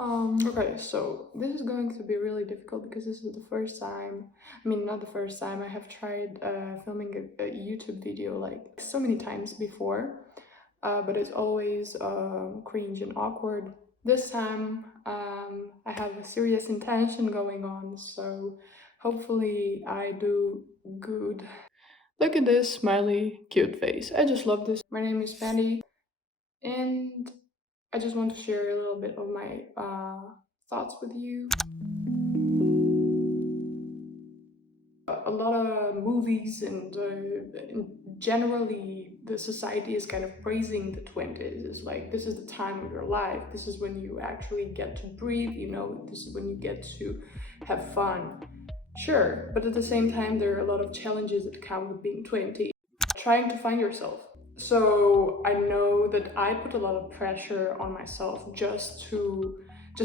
Okay, so this is going to be really difficult because this is the first time, I mean, not the first time, I have tried filming a YouTube video like so many times before, but it's always cringe and awkward. This time, I have a serious intention going on, so hopefully I do good. Look at this smiley, cute face. I just love this. My name is Patty, and I just want to share a little bit of my thoughts with you. A lot of movies and generally the society is kind of praising the 20s. It's like this is the time of your life. This is when you actually get to breathe, this is when you get to have fun. Sure, but at the same time, there are a lot of challenges that come with being 20, trying to find yourself. So I know that I put a lot of pressure on myself just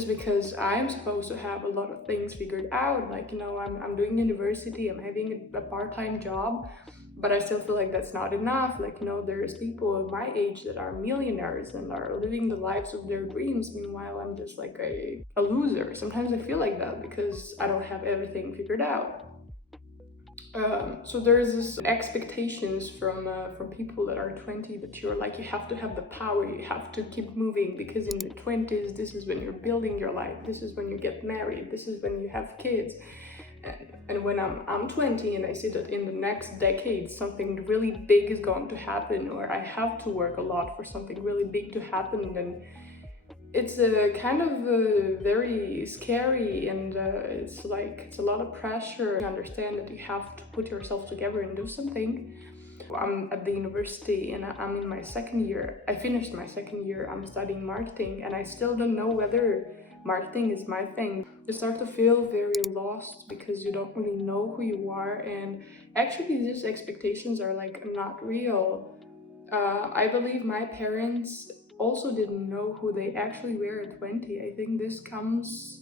because I'm supposed to have a lot of things figured out. Like, I'm doing university, I'm having a part-time job, but I still feel like that's not enough. Like, there's people of my age that are millionaires and are living the lives of their dreams. Meanwhile, I'm just like a loser. Sometimes I feel like that because I don't have everything figured out. So there's this expectations from people that are 20 that you're like, you have to have the power, you have to keep moving because in the 20s, this is when you're building your life, this is when you get married, this is when you have kids. And when I'm 20 and I see that in the next decade something really big is going to happen, or I have to work a lot for something really big to happen, then it's a kind of very scary, and it's a lot of pressure to understand that you have to put yourself together and do something. I'm at the university and I'm in my second year. I finished my second year. I'm studying marketing and I still don't know whether marketing is my thing. You start to feel very lost because you don't really know who you are, and actually these expectations are like not real. I believe my parents also didn't know who they actually were at 20. I think this comes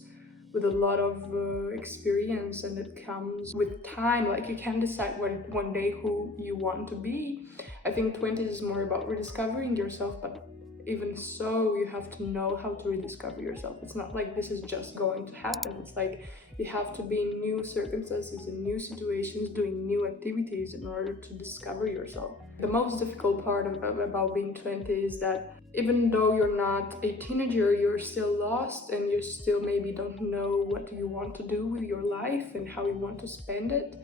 with a lot of experience, and it comes with time. Like, you can decide one day who you want to be. I think 20 is more about rediscovering yourself, but even so, you have to know how to rediscover yourself. It's not like this is just going to happen. It's like you have to be in new circumstances, in new situations, doing new activities in order to discover yourself. The most difficult part about being 20 is that even though you're not a teenager, you're still lost and you still maybe don't know what you want to do with your life and how you want to spend it.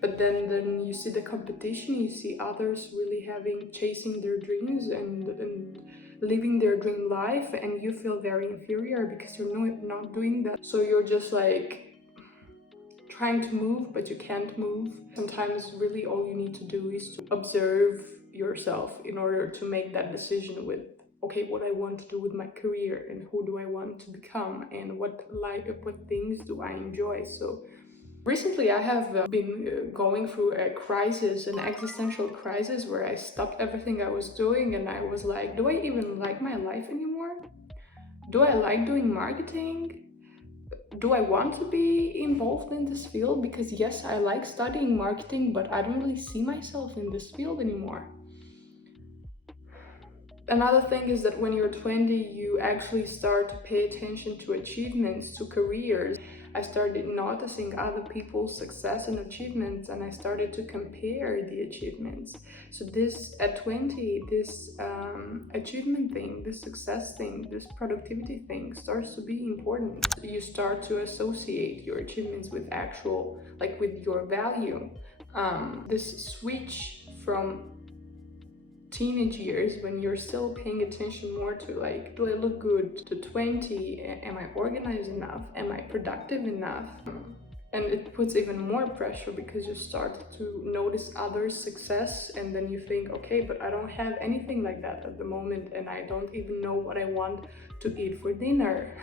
But then you see the competition, you see others really chasing their dreams and living their dream life, and you feel very inferior because you're not doing that. So you're just like trying to move, but you can't move. Sometimes really all you need to do is to observe yourself in order to make that decision with, okay, what I want to do with my career and who do I want to become and what things do I enjoy. So recently I have been going through a crisis, an existential crisis, where I stopped everything I was doing and I was like, do I even like my life anymore? Do I like doing marketing? Do I want to be involved in this field? Because yes, I like studying marketing, but I don't really see myself in this field anymore. Another thing is that when you're 20, you actually start to pay attention to achievements, to careers. I started noticing other people's success and achievements, and I started to compare the achievements. So this, at 20, this achievement thing, this success thing, this productivity thing starts to be important. You start to associate your achievements with with your value. This switch from teenage years, when you're still paying attention more to like, do I look good, to 20, am I organized enough, am I productive enough, and it puts even more pressure because you start to notice others' success, and then you think, okay, but I don't have anything like that at the moment, and I don't even know what I want to eat for dinner.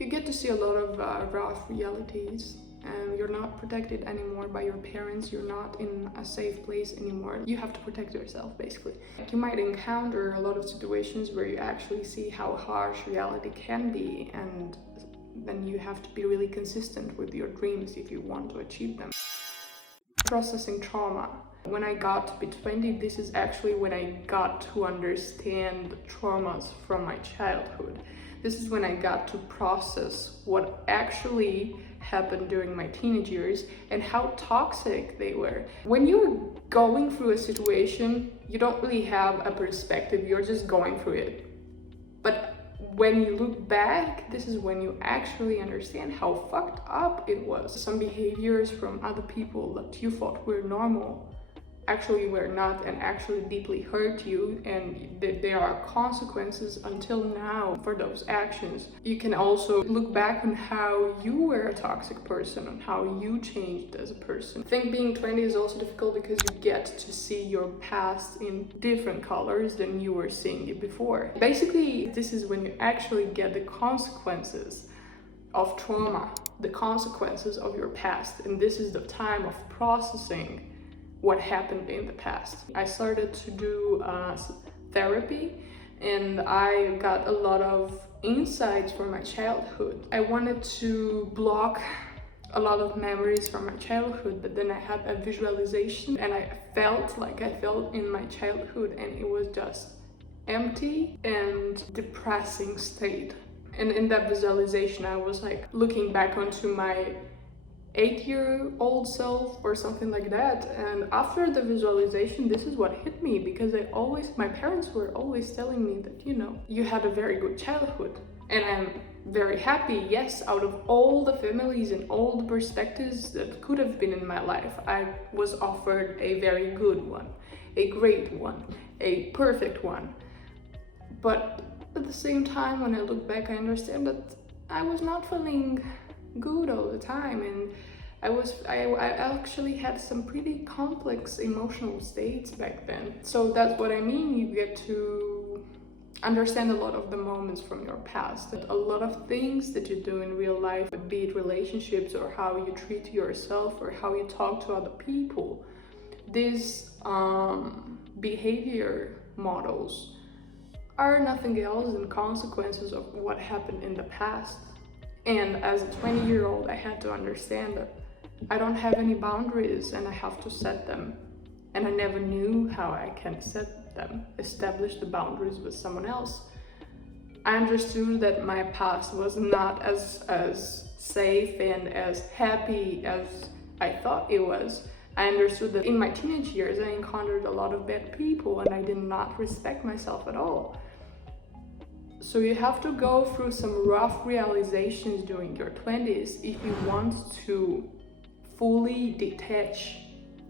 You get to see a lot of rough realities. You're not protected anymore by your parents, you're not in a safe place anymore. You have to protect yourself, basically. You might encounter a lot of situations where you actually see how harsh reality can be, and then you have to be really consistent with your dreams if you want to achieve them. Processing trauma. When I got to be 20, this is actually when I got to understand traumas from my childhood. This is when I got to process what actually happened during my teenage years and how toxic they were. When you're going through a situation, you don't really have a perspective, you're just going through it. But when you look back, this is when you actually understand how fucked up it was. Some behaviors from other people that you thought were normal actually were not, and actually deeply hurt you, and there are consequences until now for those actions. You can also look back on how you were a toxic person and how you changed as a person. I think being 20 is also difficult because you get to see your past in different colors than you were seeing it before. Basically, this is when you actually get the consequences of trauma, the consequences of your past, and this is the time of processing what happened in the past. I started to do therapy, and I got a lot of insights from my childhood. I wanted to block a lot of memories from my childhood, but then I had a visualization and I felt like I felt in my childhood, and it was just empty and depressing state. And in that visualization, I was like looking back onto my 8-year-old self or something like that. And after the visualization, this is what hit me, because my parents were always telling me that, you had a very good childhood. And I'm very happy. Yes, out of all the families and all the perspectives that could have been in my life, I was offered a very good one, a great one, a perfect one. But at the same time, when I look back, I understand that I was not feeling good all the time, and I actually had some pretty complex emotional states back then. So that's what I mean. You get to understand a lot of the moments from your past, a lot of things that you do in real life, be it relationships or how you treat yourself or how you talk to other people. These behavior models are nothing else than consequences of what happened in the past. And as a 20-year-old, I had to understand that I don't have any boundaries and I have to set them. And I never knew how I can set them, establish the boundaries with someone else. I understood that my past was not as safe and as happy as I thought it was. I understood that in my teenage years, I encountered a lot of bad people and I did not respect myself at all. So you have to go through some rough realizations during your 20s if you want to fully detach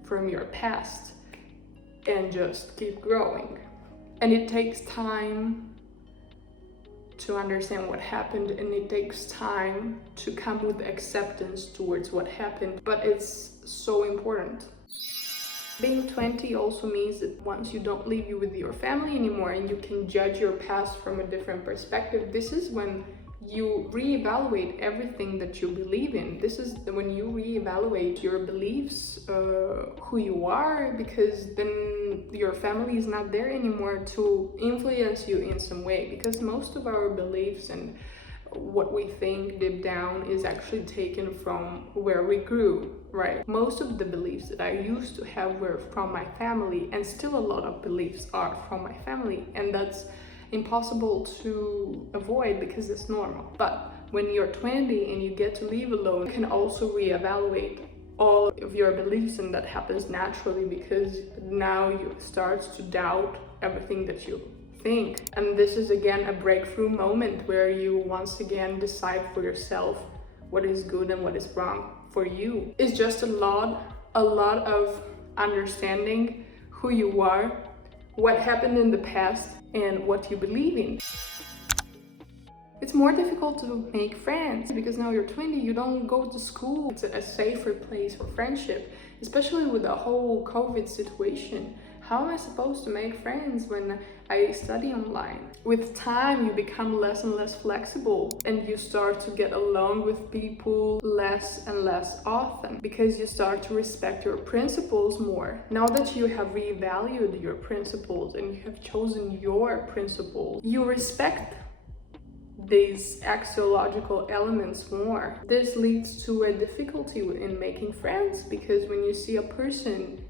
from your past and just keep growing. And it takes time to understand what happened, and it takes time to come with acceptance towards what happened, but it's so important. Being 20 also means that once you don't live with your family anymore and you can judge your past from a different perspective, this is when you reevaluate everything that you believe in. This is when you reevaluate your beliefs, who you are, because then your family is not there anymore to influence you in some way, because most of our beliefs and what we think deep down is actually taken from where we grew, right? Most of the beliefs that I used to have were from my family, and still a lot of beliefs are from my family, and that's impossible to avoid because it's normal. But when you're 20 and you get to live alone, you can also reevaluate all of your beliefs, and that happens naturally because now you start to doubt everything that you think. And this is again a breakthrough moment where you once again decide for yourself what is good and what is wrong for you. It's just a lot of understanding who you are, what happened in the past, and what you believe in. It's more difficult to make friends because now you're 20, you don't go to school. It's a safer place for friendship, especially with the whole COVID situation. How am I supposed to make friends when I study online? With time, you become less and less flexible, and you start to get along with people less and less often because you start to respect your principles more. Now that you have revalued your principles and you have chosen your principles, you respect these axiological elements more. This leads to a difficulty in making friends, because when you see a person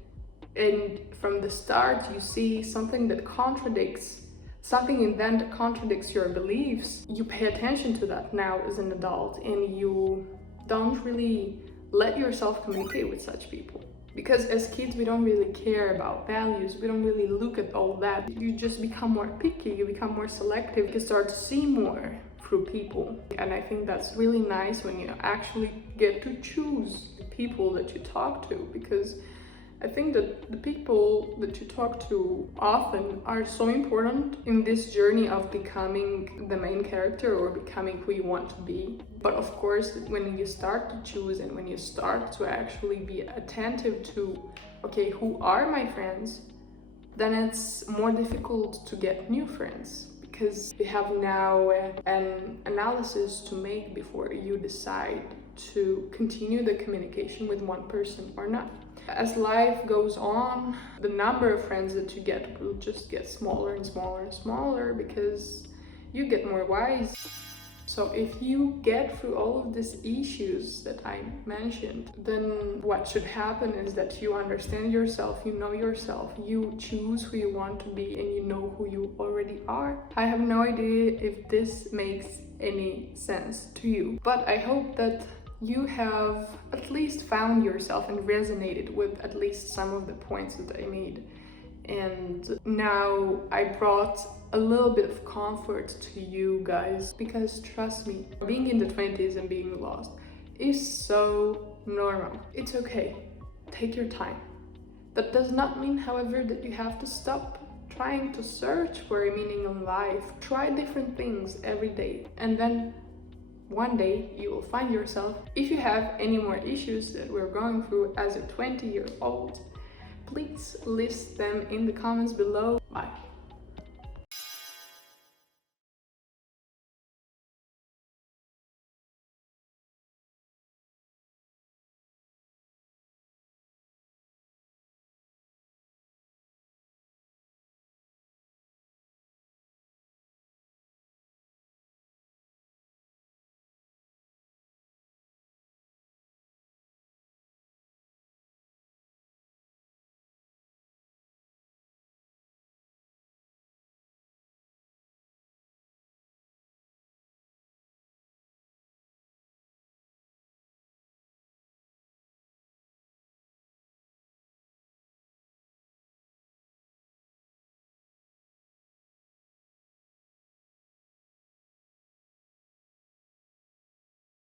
and from the start you see something that contradicts something in them that contradicts your beliefs, you pay attention to that now as an adult, and you don't really let yourself communicate with such people. Because as kids, we don't really care about values, we don't really look at all that. You just become more picky, you become more selective, you start to see more through people. And I think that's really nice when you actually get to choose the people that you talk to, because I think that the people that you talk to often are so important in this journey of becoming the main character or becoming who you want to be. But of course, when you start to choose and when you start to actually be attentive to, okay, who are my friends, then it's more difficult to get new friends, because you have now an analysis to make before you decide to continue the communication with one person or not. As life goes on, the number of friends that you get will just get smaller and smaller and smaller, because you get more wise. So if you get through all of these issues that I mentioned, then what should happen is that you understand yourself, you know yourself, you choose who you want to be, and you know who you already are. I have no idea if this makes any sense to you, but I hope that you have at least found yourself and resonated with at least some of the points that I made. And now I brought a little bit of comfort to you guys, because trust me, being in the 20s and being lost is so normal. It's okay. Take your time. That does not mean, however, that you have to stop trying to search for a meaning in life. Try different things every day, and then one day you will find yourself. If you have any more issues that we're going through as a 20-year-old, please list them in the comments below. Bye.